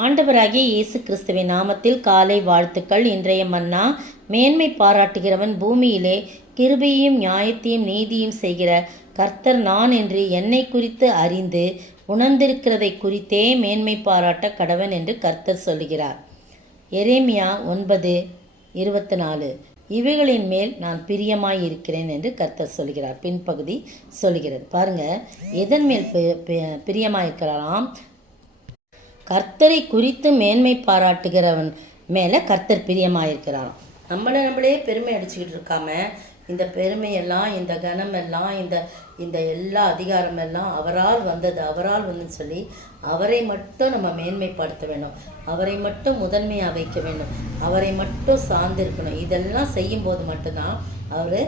ஆண்டவராகிய இயேசு கிறிஸ்துவின் நாமத்தில் காலை வாழ்த்துக்கள். இன்றைய மன்னா, மேன்மை பாராட்டுகிறவன் பூமியிலே கிருபையும் நியாயத்தையும் நீதியும் செய்கிற கர்த்தர் நான் என்று என்னை குறித்து அறிந்து உணர்ந்திருக்கிறதை குறித்தே மேன்மை பாராட்ட கடவன் என்று கர்த்தர் சொல்லுகிறார். எரேமியா 9:24. இவைகளின் மேல் நான் பிரியமாய் இருக்கிறேன் என்று கர்த்தர் சொல்கிறார். பின்பகுதி சொல்கிறது. பாருங்க, எதன் மேல் பிரியமாயிருக்கிறாராம்? கர்த்தரை குறித்து மேன்மை பாராட்டுகிறவன் மேலே கர்த்தர் பிரியமாயிருக்கிறாராம். நம்மளே பெருமை அடிச்சுக்கிட்டு இருக்காம, இந்த பெருமையெல்லாம், இந்த கனமெல்லாம், இந்த எல்லா அதிகாரமெல்லாம் அவரால் வந்துன்னு சொல்லி அவரை மட்டும் நம்ம மேன்மைப்படுத்த வேண்டும், அவரை மட்டும் முதன்மையாக வைக்க வேண்டும், அவரை மட்டும் சார்ந்திருக்கணும். இதெல்லாம் செய்யும்போது மட்டும்தான் அவர்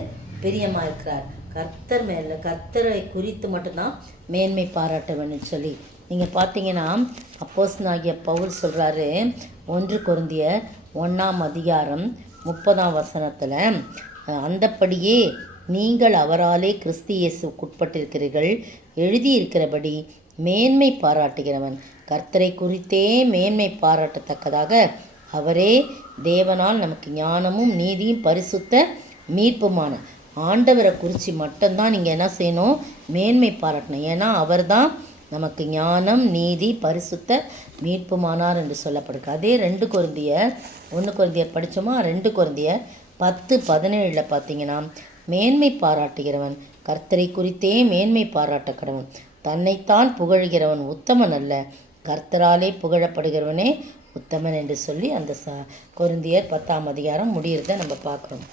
பிரியமாக இருக்கிறார். கர்த்தர் மேலே, கர்த்தரை குறித்து மட்டும்தான் மேன்மை பாராட்ட வேண்டும் சொல்லி நீங்கள் பார்த்தீங்கன்னா, அப்போஸ்தலனாகிய பவுல் சொல்கிறாரு, 1 கொரிந்தியர் 1:30 அந்தப்படியே நீங்கள் அவராலே கிறிஸ்து இயேசுக்குட்பட்டிருக்கிறீர்கள், எழுதியிருக்கிறபடி மேன்மை பாராட்டுகிறவன் கர்த்தரை குறித்தே மேன்மை பாராட்டத்தக்கதாக அவரே தேவனால் நமக்கு ஞானமும் நீதியும் பரிசுத்த மீட்புமான ஆண்டவரை குறித்து மட்டும்தான் நீங்கள் என்ன செய்யணும்? மேன்மை பாராட்டணும். ஏன்னா அவர் தான் நமக்கு ஞானம், நீதி, பரிசுத்த மீட்புமானார் என்று சொல்லப்படுது. அதே 2 கொரிந்தியர் 1 கொரிந்தியர் படித்தோமா? 2 கொரிந்தியர் 10:17 பார்த்தீங்கன்னா, மேன்மை பாராட்டுகிறவன் கர்த்தரை குறித்தே மேன்மை பாராட்ட கடவன், தன்னைத்தான் புகழ்கிறவன் உத்தமன் அல்ல, கர்த்தராலே புகழப்படுகிறவனே உத்தமன் என்று சொல்லி அந்த கொரிந்தியர் 10 முடிகிறத நம்ம பார்க்குறோம்.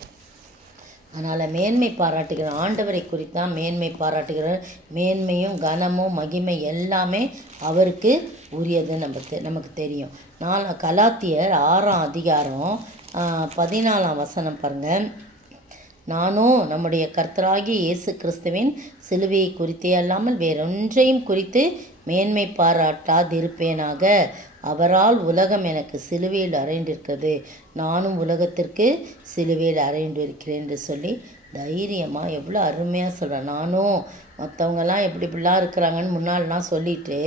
அதனால் மேன்மை பாராட்டுகிற ஆண்டவரை குறித்து தான் மேன்மை பாராட்டுகிற. மேன்மையும் கனமும் மகிமை எல்லாமே அவருக்கு உரியது நமக்கு தெரியும். கலாத்தியர் 6:14 பாருங்கள். நானும் நம்முடைய கர்த்தராகிய இயேசு கிறிஸ்துவின் சிலுவையை குறித்தே அல்லாமல் வேறொன்றையும் குறித்து மேன்மை பாராட்டாதிருப்பேனாக. அவரால் உலகம் எனக்கு சிலுவையில் அறைந்திருக்கிறது, நானும் உலகத்திற்கு சிலுவையில் அறைந்திருக்கிறேன் என்று சொல்லி தைரியமாக எவ்வளோ அருமையாக சொல்கிறேன். நானும் மற்றவங்கெல்லாம் இப்படிலாம் இருக்கிறாங்கன்னு முன்னாள்லாம் சொல்லிட்டு,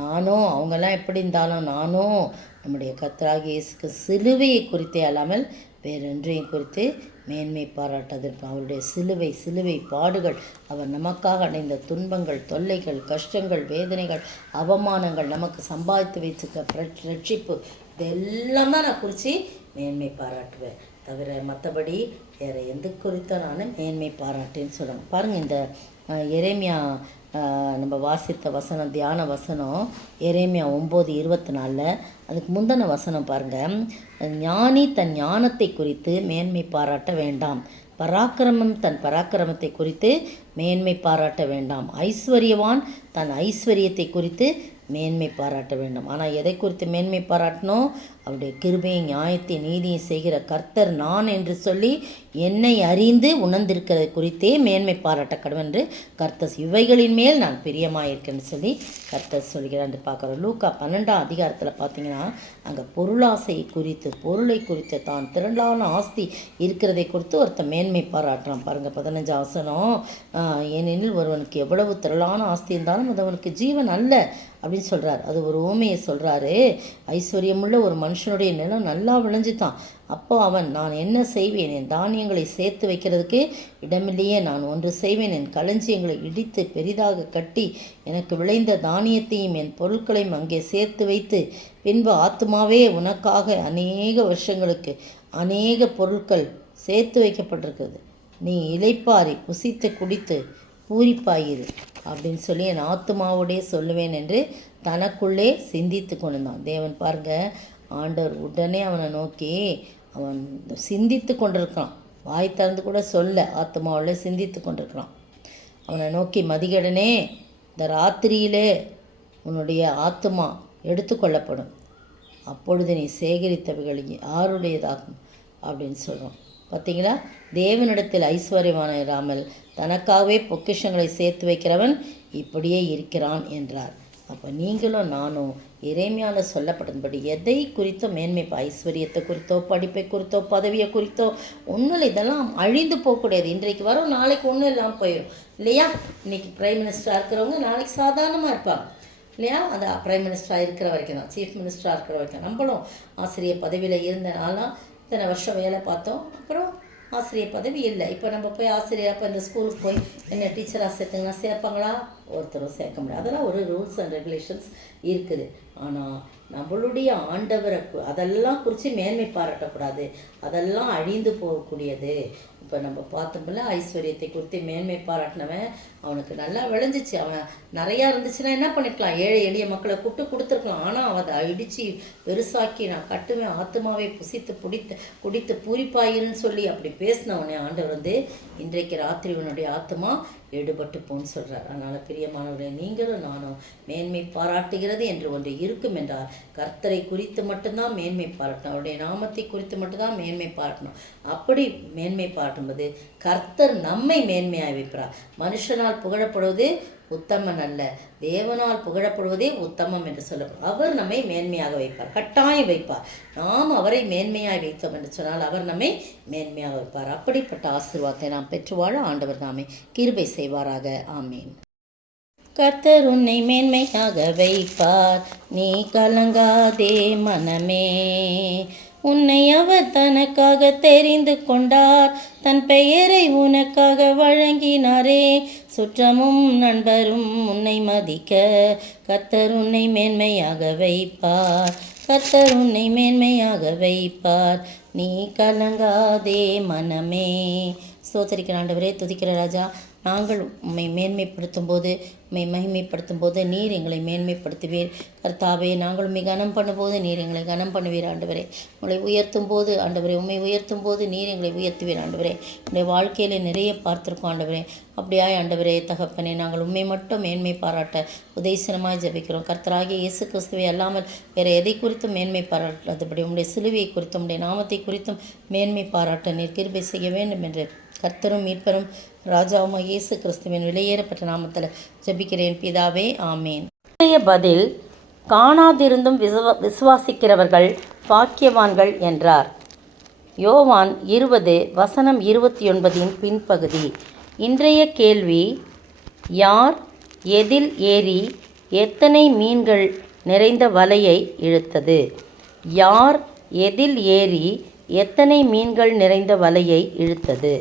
நானும் அவங்கெல்லாம் எப்படி இருந்தாலும் நானும் நம்முடைய கர்த்தராகிய இயேசுக்கு சிலுவையை குறித்தே அல்லாமல் வேறொன்றையும் குறித்து மேன்மை பாராட்டாதிருப்பேன். அவருடைய சிலுவை பாடுகள், அவர் நமக்காக அடைந்த துன்பங்கள், தொல்லைகள், கஷ்டங்கள், வேதனைகள், அவமானங்கள், நமக்கு சம்பாதித்து வைத்துக்க ரட்சிப்பு, இதெல்லாம் தான் நான் குறித்து மேன்மை பாராட்டுவேன். தவிர மற்றபடி வேறு எந்த குறித்தோ நான் மேன்மை பாராட்டேன்னு சொல்லணும். பாருங்கள், இந்த எரேமியா நம்ம வாசித்த வசனம், தியான வசனம் எரேமியா 9:24. அதுக்கு முந்தின வசனம் பாருங்கள். ஞானி தன் ஞானத்தை குறித்து மேன்மை பாராட்ட வேண்டாம், பராக்கிரமம் தன் பராக்கிரமத்தை குறித்து மேன்மை பாராட்ட வேண்டாம், ஐஸ்வர்யவான் தன் ஐஸ்வர்யத்தை குறித்து மேன்மை பாராட்ட வேண்டும். ஆனால் எதை குறித்து மேன்மை பாராட்டணும்? அவருடைய கிருபையை, நியாயத்தை, நீதியை செய்கிற கர்த்தர் நான் என்று சொல்லி என்னை அறிந்து உணர்ந்திருக்கிறதை குறித்தே மேன்மை பாராட்ட கடவன் என்று கர்த்தர், இவைகளின் மேல் நான் பிரியமாயிருக்கேன்னு சொல்லி கர்த்தர் சொல்கிறார் என்று பார்க்குறோம். லூக்கா 12 பார்த்தீங்கன்னா, அங்கே பொருளாசையை குறித்து, பொருளை குறித்து, தான் திரளான ஆஸ்தி இருக்கிறதை குறித்து ஒருத்தர் மேன்மை பாராட்டுறான். பாருங்கள் 15 வசனம். ஏனெனில் ஒருவனுக்கு எவ்வளவு திரளான ஆஸ்தி இருந்தாலும் அது அவனுக்கு ஜீவன் அல்ல அப்படின்னு சொல்கிறார். அது ஒரு ஊமையை சொல்கிறாரு. ஐஸ்வர்யமுள்ள ஒரு மனுஷனுடைய நிலம் நல்லா விளைஞ்சுதான். அப்போ அவன், நான் என்ன செய்வேன்? என் தானியங்களை சேர்த்து வைக்கிறதுக்கு இடமில்லையே, நான் ஒன்று செய்வேன், என் களஞ்சியங்களை இடித்து பெரிதாக கட்டி எனக்கு விளைந்த தானியத்தையும் என் பொருட்களையும் அங்கே சேர்த்து வைத்து, பின்பு ஆத்துமாவே உனக்காக அநேக வருஷங்களுக்கு அநேக பொருட்கள் சேர்த்து வைக்கப்பட்டிருக்கிறது, நீ இளைப்பாரி புசித்து குடித்து பூரிப்பாயிரு அப்படின்னு சொல்லி என் ஆத்துமாவோடே சொல்லுவேன் என்று தனக்குள்ளே சிந்தித்து கொண்டான். தேவன் பாருங்க, ஆண்டவர் உடனே அவனை நோக்கி அவன் சிந்தித்து கொண்டிருக்கான். வாய் திறந்து கூட சொல்ல, ஆத்துமாவோட சிந்தித்து கொண்டிருக்கிறான். அவனை நோக்கி, மதிகடனே, இந்த ராத்திரியிலே உன்னுடைய ஆத்துமா எடுத்துக்கொள்ளப்படும், அப்பொழுது நீ சேகரித்தவைகள் யாருடையதாகும் அப்படின்னு சொல்கிறான். பார்த்தீங்களா? தேவனிடத்தில் ஐஸ்வர்யமான இராமல் தனக்காகவே பொக்கிஷங்களை சேர்த்து வைக்கிறவன் இப்படியே இருக்கிறான் என்றார். அப்போ நீங்களும் நானும் எரேமியாவில் சொல்லப்பட்டபடி எதை குறித்தோ மேன்மை, ஐஸ்வர்யத்தை குறித்தோ, படிப்பை குறித்தோ, பதவியை குறித்தோ ஒன்றும் இதெல்லாம் அழிந்து போகக்கூடாது. இன்றைக்கு வரும், நாளைக்கு ஒன்றும் இல்லாமல் போயிடும் இல்லையா? இன்றைக்கி பிரைம் மினிஸ்டராக இருக்கிறவங்க நாளைக்கு சாதாரணமாக இருப்பாங்க. இல்லையா? அந்த பிரைம் மினிஸ்டராக இருக்கிற வரைக்கும் தான், சீஃப் மினிஸ்டராக இருக்கிற வரைக்கும். நம்மளும் ஆசிரியர் பதவியில் இருந்தனால இத்தனை வருஷம் வேலை பார்த்தோம். அப்புறம் ஆசிரியர் பதவி இல்லை. இப்போ நம்ம போய் ஆசிரியர் அப்போ இந்த ஸ்கூலுக்கு போய் என்ன டீச்சராக சேர்த்துங்கன்னா சேர்ப்பாங்களா? ஒருத்தரும் சேர்க்க முடியாது. அதெல்லாம் ஒரு ரூல்ஸ் அண்ட் ரெகுலேஷன்ஸ் இருக்குது. ஆனால் நம்மளுடைய ஆண்டவரை அதெல்லாம் குறித்து மேன்மை பாராட்டக்கூடாது. அதெல்லாம் அழிந்து போகக்கூடியது. இப்போ நம்ம பார்த்தோம்ல, ஐஸ்வர்யத்தை குறித்து மேன்மை பாராட்டினவன் அவனுக்கு நல்லா விளைஞ்சிச்சு. அவன் நிறையா இருந்துச்சுன்னா என்ன பண்ணிருக்கலாம்? ஏழை எளிய மக்களை கொடுத்துருக்கலாம். ஆனால் அவன் அதை இடித்து பெருசாக்கி நான் கட்டுவேன், ஆத்மாவை குடித்து பூரிப்பாயிருன்னு சொல்லி அப்படி பேசினவனே ஆண்டவர் இன்றைக்கு ராத்திரி உன்னுடைய ஆத்மா ஈடுபட்டு போன்னு சொல்கிறார். அதனால் பிரியமானவர்களே, நீங்களும் நானும் மேன்மை பாராட்டுகிறது என்று ஒன்று இருக்கும் என்றால் கர்த்தரை குறித்து மட்டும்தான் மேன்மை பாராட்டணும். அவருடைய நாமத்தை குறித்து மட்டும்தான் மேன்மை பாராட்டணும். அப்படி மேன்மை பாராட்டும்போது கர்த்தர் நம்மை மேன்மையாக வைப்பார். மனுஷனால் புகழப்படுவது உத்தமன் அல்ல, தேவனால் புகழப்படுவதே உத்தமம் என்று சொல்லப்படும். அவர் நம்மை மேன்மையாக வைப்பார், கட்டாயம் வைப்பார். நாம் அவரை மேன்மையாக வைத்தோம் என்று சொன்னால் அவர் நம்மை மேன்மையாக வைப்பார். அப்படிப்பட்ட ஆசீர்வாதத்தை நாம் பெற்று வாழ ஆண்டவர் நாமே கிருபை செய்வாராக. ஆமீன். கர்த்தர் உன்னை மேன்மையாக வைப்பார், நீ கலங்காதே மனமே. உன்னை அவர் தனக்காக தெரிந்து கொண்டார், தன் பெயரை உனக்காக வழங்கினாரே. சுற்றமும் நண்பரும் உன்னை மதிக்க கர்த்தர் உன்னை மேன்மையாக வைப்பார். கர்த்தர் உன்னை மேன்மையாக வைப்பார், நீ கலங்காதே மனமே. ஸ்தோத்திரிக்கிற ஆண்டவரே, துதிக்கிற ராஜா, நாங்கள் உம்மை மேன்மைப்படுத்தும் போது, உம்மை மகிமைப்படுத்தும் போது நீர் எங்களை மேன்மைப்படுத்துவீர். கர்த்தாவே, நாங்கள் உம்மை கனம் பண்ணும்போது நீர் எங்களை கனம் பண்ணுவீர். ஆண்டவரே, உங்களை உயர்த்தும் போது ஆண்டவரே, உம்மை உயர்த்தும் போது நீர் எங்களை உயர்த்துவீர். ஆண்டவரே, உடைய வாழ்க்கையில் நிறைய பார்த்துருக்கோம் ஆண்டவரே. அப்படியாய் ஆண்டவரே தகப்பனே, நாங்கள் உண்மை மட்டும் மேன்மை பாராட்ட உதயசனமாக ஜெபிக்கிறோம். கர்த்தராகிய இயேசு கிறிஸ்துவை அல்லாமல் வேறு எதை குறித்தும் மேன்மை பாராட்டாதபடி உம்முடைய சிலுவையை குறித்தும் உம்முடைய நாமத்தை குறித்தும் மேன்மை பாராட்ட நீர் கிருபை செய்ய வேண்டும் என்று கர்த்தரும் மீட்பரும் ராஜாவுமா இயேசு கிறிஸ்துவின் விலையேறப்பட்ட நாமத்தில் ஜெபிக்கிறேன் பிதாவே, ஆமேன். பதில்: காணாதிருந்தும் விசுவாசிக்கிறவர்கள் பாக்கியவான்கள் என்றார். யோவான் 20:29 பின்பகுதி. இன்றைய கேள்வி: யார் எதில் ஏறி எத்தனை மீன்கள் நிறைந்த வலையை இழுத்தது? யார் எதில் ஏறி எத்தனை மீன்கள் நிறைந்த வலையை இழுத்தது?